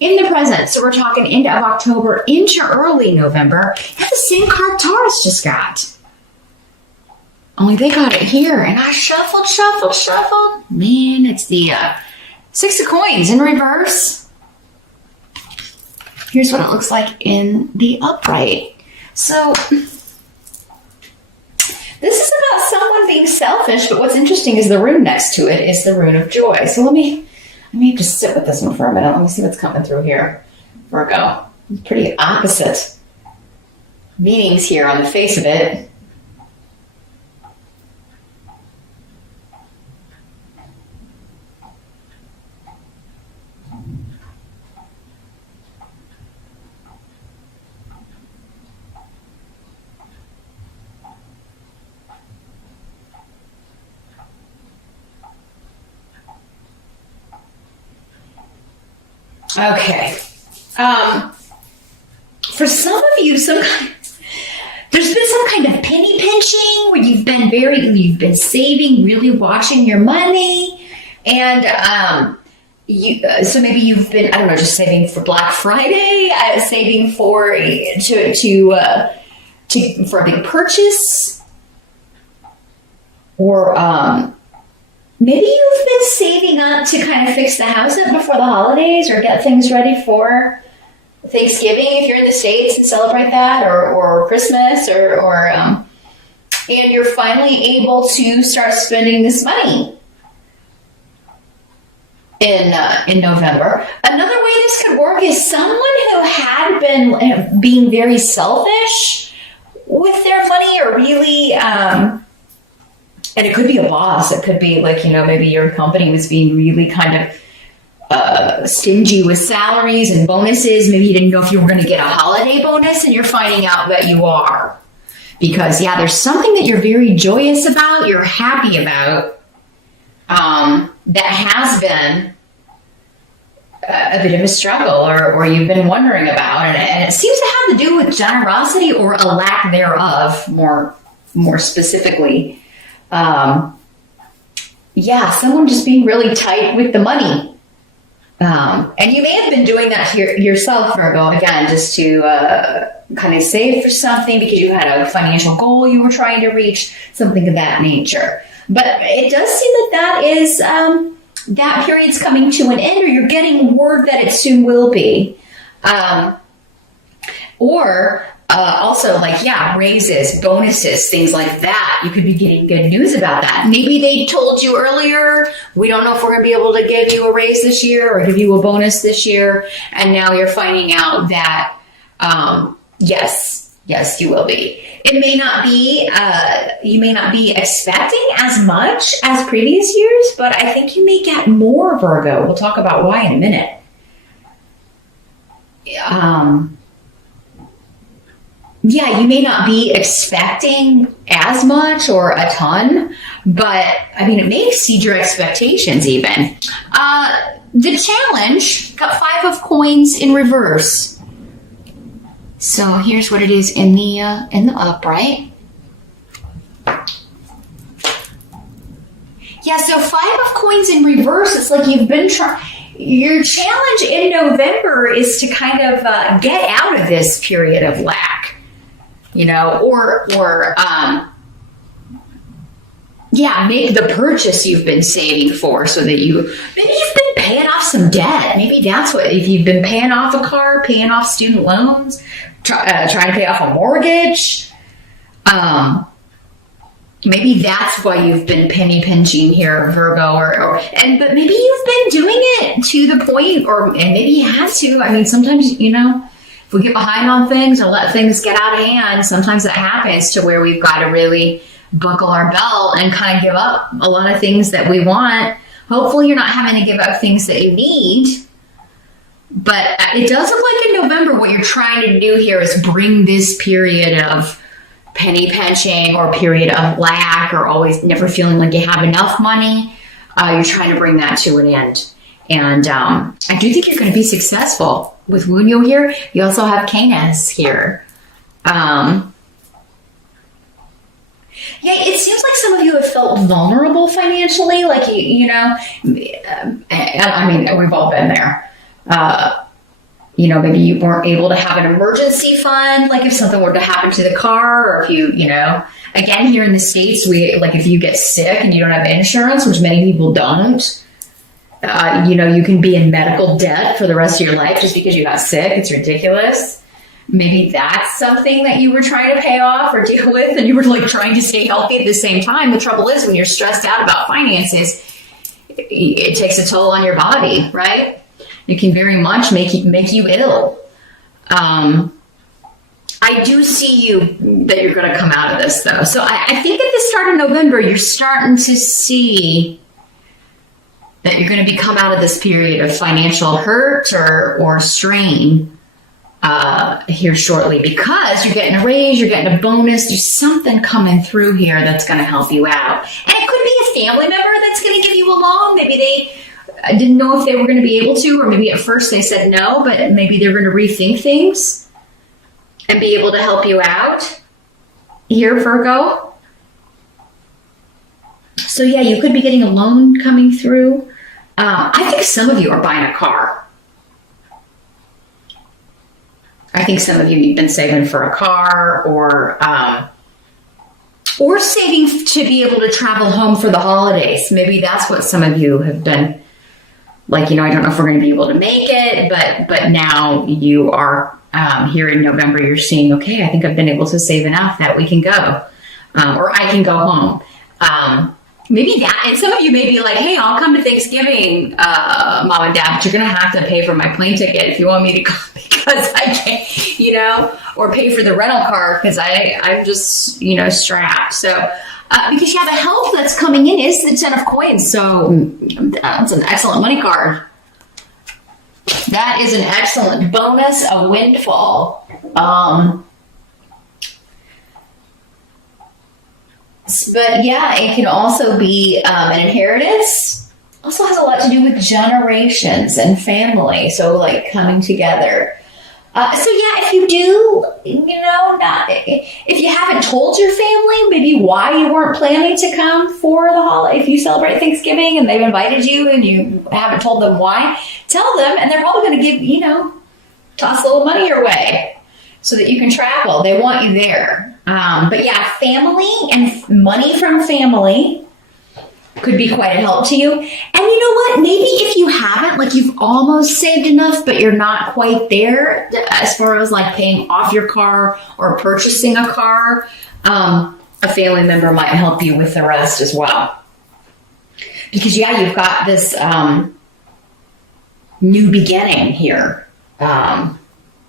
in the present. So we're talking end of October into early November. That's the same card Taurus just got. Only they got it here. And I shuffled. Man, it's the 6 of coins in reverse. Here's what it looks like in the upright. So this is about someone being selfish, but what's interesting is the rune next to it is the rune of joy. So let me have to sit with this one for a minute. Let me see what's coming through here. Virgo. Pretty opposite meanings here on the face of it. Okay. For some of you, there's been some kind of penny pinching where you've been saving, really watching your money, and so maybe you've been, I don't know, just saving for Black Friday, saving for a big purchase, or maybe you've been saving up to kind of fix the house up before the holidays or get things ready for Thanksgiving if you're in the States and celebrate that, or Christmas, and you're finally able to start spending this money in November. Another way this could work is someone who had been being very selfish with their money, or really and it could be a boss. It could be like, maybe your company was being really kind of stingy with salaries and bonuses. Maybe you didn't know if you were going to get a holiday bonus, and you're finding out that you are. Because, there's something that you're very joyous about, you're happy about, that has been a bit of a struggle, or you've been wondering about. And it seems to have to do with generosity or a lack thereof, more specifically. Someone just being really tight with the money. And you may have been doing that to yourself, Virgo, again, just to kind of save for something because you had a financial goal you were trying to reach, something of that nature. But it does seem that is, that period's coming to an end, or you're getting word that it soon will be. Also, raises, bonuses, things like that. You could be getting good news about that. Maybe they told you earlier, we don't know if we're going to be able to give you a raise this year or give you a bonus this year. And now you're finding out that, yes, you will be. It may not be, you may not be expecting as much as previous years, but I think you may get more, Virgo. We'll talk about why in a minute. You may not be expecting as much or a ton, but it may exceed your expectations even. The challenge got 5 of coins in reverse. So here's what it is in the upright. So 5 of coins in reverse. It's like you've been trying. Your challenge in November is to kind of get out of this period of lack. Make the purchase you've been saving for, so that maybe you've been paying off some debt. Maybe that's what, if you've been paying off a car, paying off student loans, trying to pay off a mortgage. Maybe that's why you've been penny pinching here, Virgo, but maybe you've been doing it to the point, and maybe you had to. Sometimes, if we get behind on things or let things get out of hand, sometimes it happens to where we've got to really buckle our belt and kind of give up a lot of things that we want. Hopefully you're not having to give up things that you need. But it does look like in November what you're trying to do here is bring this period of penny pinching or period of lack or always never feeling like you have enough money. You're trying to bring that to an end. And I do think you're going to be successful. With Wunyo here, you also have Canis here. It seems like some of you have felt vulnerable financially, we've all been there. maybe you weren't able to have an emergency fund, like if something were to happen to the car, or if again, here in the States, if you get sick and you don't have insurance, which many people don't, you can be in medical debt for the rest of your life just because you got sick. It's ridiculous. Maybe that's something that you were trying to pay off or deal with, and you were trying to stay healthy at the same time. The trouble is, when you're stressed out about finances, it takes a toll on your body, right? It can very much make you ill. I do see that you're going to come out of this, though. So I think at the start of November, you're starting to see that you're going to come out of this period of financial hurt or strain here shortly, because you're getting a raise, you're getting a bonus. There's something coming through here that's going to help you out. And it could be a family member that's going to give you a loan. Maybe they didn't know if they were going to be able to, or maybe at first they said no, but maybe they're going to rethink things and be able to help you out here, Virgo. So yeah, you could be getting a loan coming through. I think some of you are buying a car. I think some of you've been saving for a car, or saving to be able to travel home for the holidays. Maybe that's what some of you have been I don't know if we're going to be able to make it, but now you are here in November, you're seeing, okay, I think I've been able to save enough that we can go, or I can go home. Maybe that, and some of you may be like, hey, I'll come to Thanksgiving, Mom and Dad, but you're going to have to pay for my plane ticket if you want me to go, because I can't, or pay for the rental car because I'm just, strapped. So, because the health that's coming in is the 10 of coins. So that's an excellent money card. That is an excellent bonus, a windfall. But yeah, it can also be an inheritance. Also has a lot to do with generations and family. So coming together. So yeah, if you do, if you haven't told your family maybe why you weren't planning to come for the holiday, if you celebrate Thanksgiving and they've invited you and you haven't told them why, tell them, and they're probably going to give, toss a little money your way so that you can travel. They want you there. But yeah, family and money from family could be quite a help to you. And you know what? Maybe if you haven't, you've almost saved enough, but you're not quite there as far as paying off your car or purchasing a car, a family member might help you with the rest as well. Because yeah, you've got this new beginning here,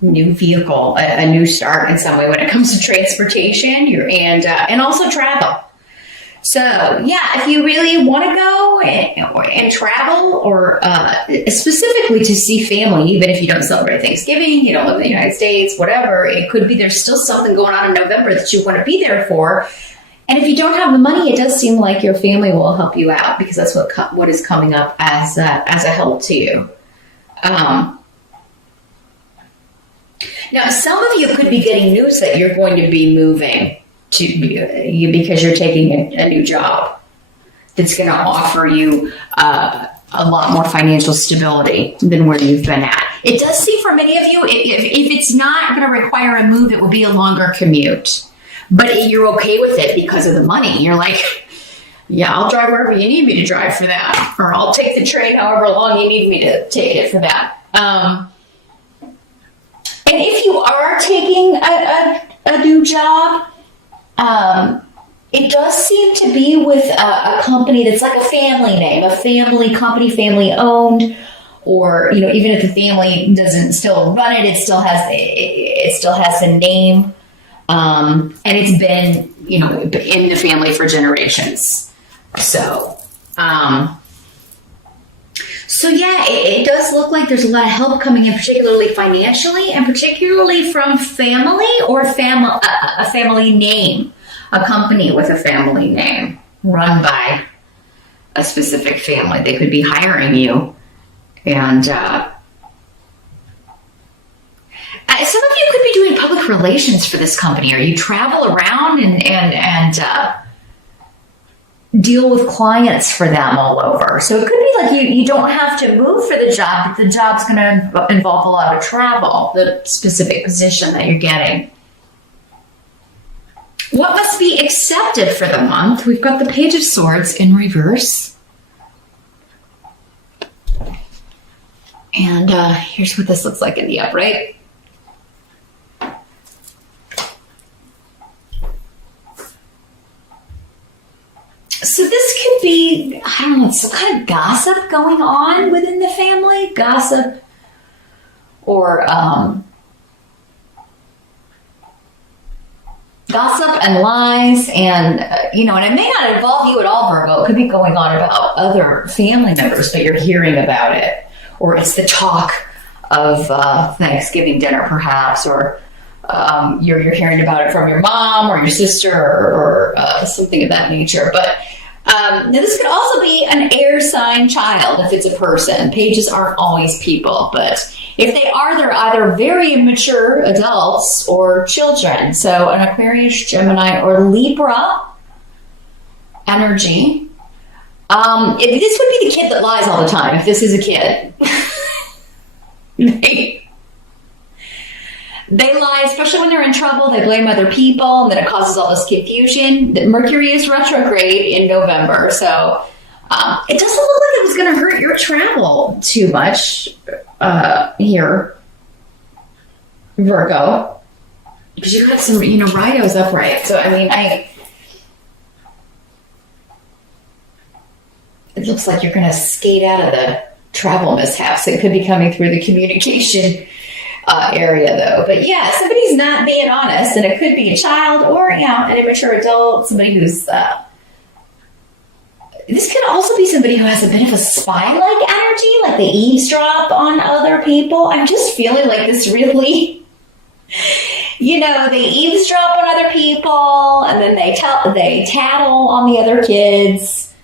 new vehicle, a new start in some way when it comes to transportation, and also travel. So yeah, if you really want to go and travel, or specifically to see family, even if you don't celebrate Thanksgiving, you don't live in the United States, whatever, it could be there's still something going on in November that you want to be there for. And if you don't have the money, it does seem like your family will help you out, because that's what is coming up as a help to you. Now, some of you could be getting news that you're going to be moving because you're taking a new job that's going to offer you a lot more financial stability than where you've been at. It does seem for many of you, if it's not going to require a move, it will be a longer commute. But you're okay with it because of the money. You're like, yeah, I'll drive wherever you need me to drive for that. Or I'll take the train however long you need me to take it for that. And if you are taking a new job, it does seem to be with a company that's like a family name, a family company, family owned, or even if the family doesn't still run it, it still has the name, and it's been in the family for generations. So yeah, it does look like there's a lot of help coming in, particularly financially, and particularly from family or a family name, a company with a family name run by a specific family. They could be hiring you, and some of you could be doing public relations for this company, or you travel around and deal with clients for them all over. So it could be like you don't have to move for the job, but the job's going to involve a lot of travel, the specific position that you're getting. What must be accepted for the month? We've got the Page of Swords in reverse. And here's what this looks like in the upright. So this could be, I don't know, some kind of gossip going on within the family. Gossip or gossip and lies, and and it may not involve you at all, Virgo. It could be going on about other family members, but you're hearing about it, or it's the talk of Thanksgiving dinner, perhaps, or you're hearing about it from your mom or your sister or something of that nature. But now this could also be an air sign child if it's a person. Pages aren't always people, but if they are, they're either very immature adults or children. So an Aquarius, Gemini, or Libra energy. If this would be the kid that lies all the time, if this is a kid. They lie, especially when they're in trouble. They blame other people, and then it causes all this confusion. Mercury is retrograde in November, so it doesn't look like it was going to hurt your travel too much here, Virgo, because you got some, Rhinos upright. So it looks like you're going to skate out of the travel mishaps. It could be coming through the communication area, though. But yeah, somebody's not being honest, and it could be a child or an immature adult, somebody who's this could also be somebody who has a bit of a spy-like energy, like they eavesdrop on other people. I'm just feeling like this really, they eavesdrop on other people, and then they tattle on the other kids,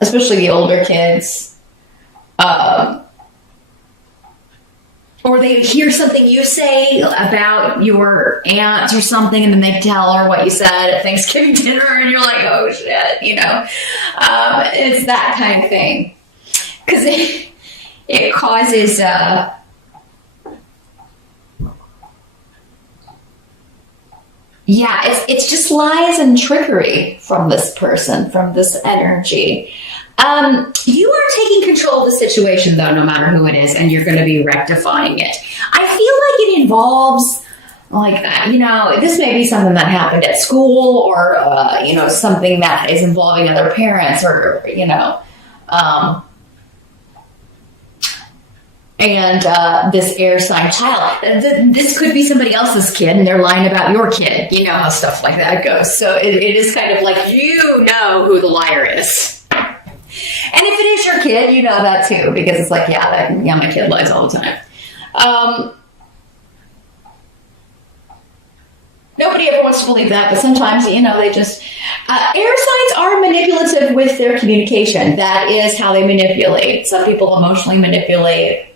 especially the older kids. Or they hear something you say about your aunt or something, and then they tell her what you said at Thanksgiving dinner, and you're like, oh shit, it's that kind of thing. Because it causes, it's just lies and trickery from this person, from this energy. You are taking control of the situation, though, no matter who it is, and you're going to be rectifying it. I feel like it involves, this may be something that happened at school, or, something that is involving other parents, or, and this air sign child. This could be somebody else's kid, and they're lying about your kid. You know how stuff like that goes. So it is kind of like, who the liar is. And if it is your kid, you know that too, because it's like, my kid lies all the time. Nobody ever wants to believe that, but sometimes, they just... air signs are manipulative with their communication. That is how they manipulate. Some people emotionally manipulate.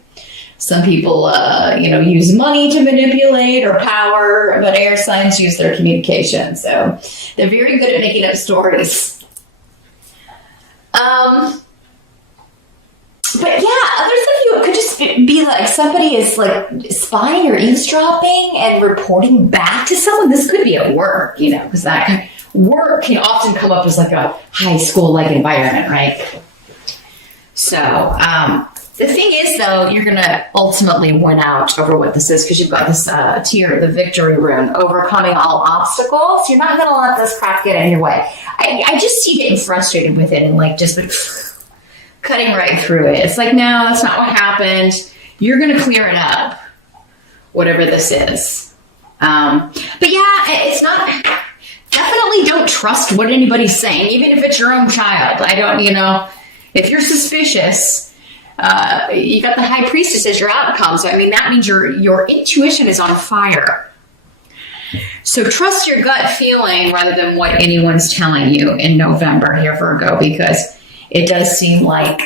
Some people, use money to manipulate or power, but air signs use their communication. So they're very good at making up stories. But others of you, it could just be like somebody is like spying or eavesdropping and reporting back to someone. This could be at work, because that work can often come up as like a high school-like environment, right? So, the thing is, though, you're going to ultimately win out over what this is, because you've got this tier, the victory rune, overcoming all obstacles. You're not going to let this crap get in your way. I just see getting frustrated with it and like just cutting right through it. It's like, no, that's not what happened. You're going to clear it up, whatever this is. But it's not... Definitely don't trust what anybody's saying, even if it's your own child. If you're suspicious... you got the High Priestess as your outcome. So, that means your intuition is on fire. So trust your gut feeling rather than what anyone's telling you in November here, Virgo, because it does seem like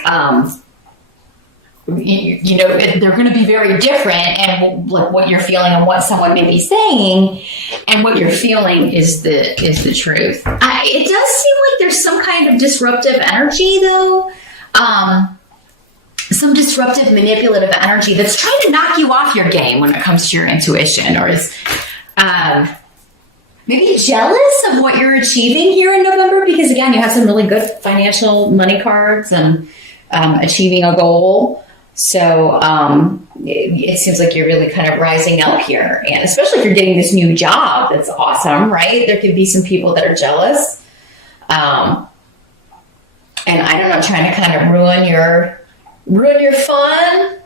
they're going to be very different, and like what you're feeling and what someone may be saying, and what you're feeling is the truth. It does seem like there's some kind of disruptive energy, though. Some disruptive, manipulative energy that's trying to knock you off your game when it comes to your intuition, or is maybe jealous of what you're achieving here in November, because again, you have some really good financial money cards and achieving a goal. So it seems like you're really kind of rising up here. And especially if you're getting this new job, that's awesome, right? There could be some people that are jealous. And I don't know, trying to kind of ruin your fun,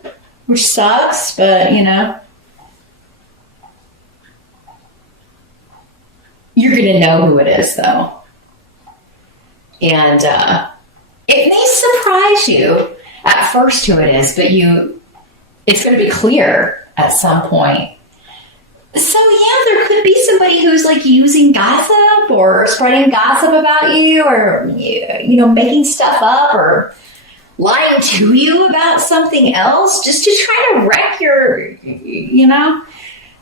which sucks, but you're going to know who it is, though. And it may surprise you at first who it is, but it's going to be clear at some point. So yeah, there could be somebody who's like using gossip or spreading gossip about you, or making stuff up or lying to you about something else just to try to wreck your,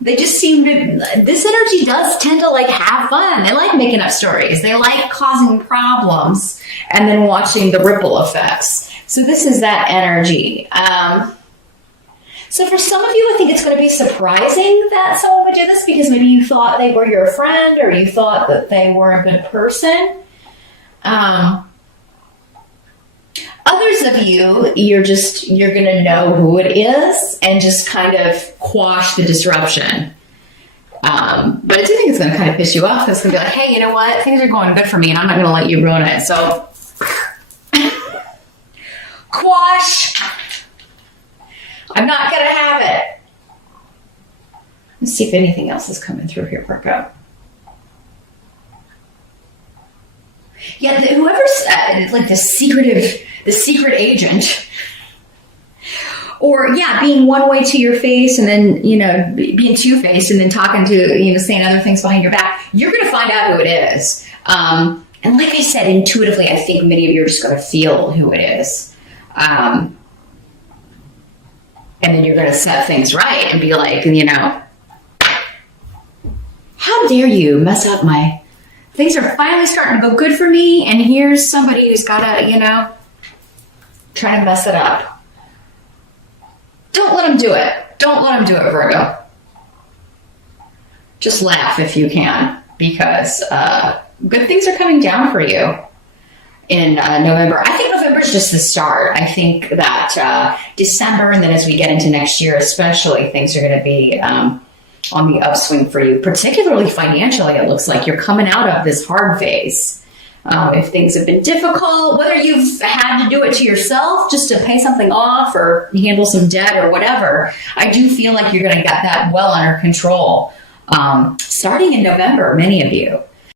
they just seem to, this energy does tend to like have fun. They like making up stories. They like causing problems and then watching the ripple effects. So this is that energy. So for some of you, I think it's going to be surprising that someone would do this, because maybe you thought they were your friend, or you thought that they were a good person. Others of you, you're going to know who it is and just kind of quash the disruption. But I do think it's going to kind of piss you off. It's going to be like, hey, you know what? Things are going good for me, and I'm not going to let you ruin it. So quash. I'm not going to have it. Let's see if anything else is coming through here, Virgo. Yeah, whoever's like the secret agent, or yeah, being one way to your face and then being two-faced and then talking to saying other things behind your back. You're going to find out who it is. And like I said, intuitively, I think many of you are just going to feel who it is. And then you're going to set things right and be like, how dare you mess up my... Things are finally starting to go good for me, and here's somebody who's got to, try to mess it up. Don't let them do it. Don't let them do it, Virgo. Just laugh if you can, because good things are coming down for you in November. I think November is just the start. I think that December, and then as we get into next year especially, things are going to be on the upswing for you, particularly financially. It looks like you're coming out of this hard phase. If things have been difficult, whether you've had to do it to yourself just to pay something off or handle some debt or whatever, I do feel like you're going to get that well under control starting in November, many of you.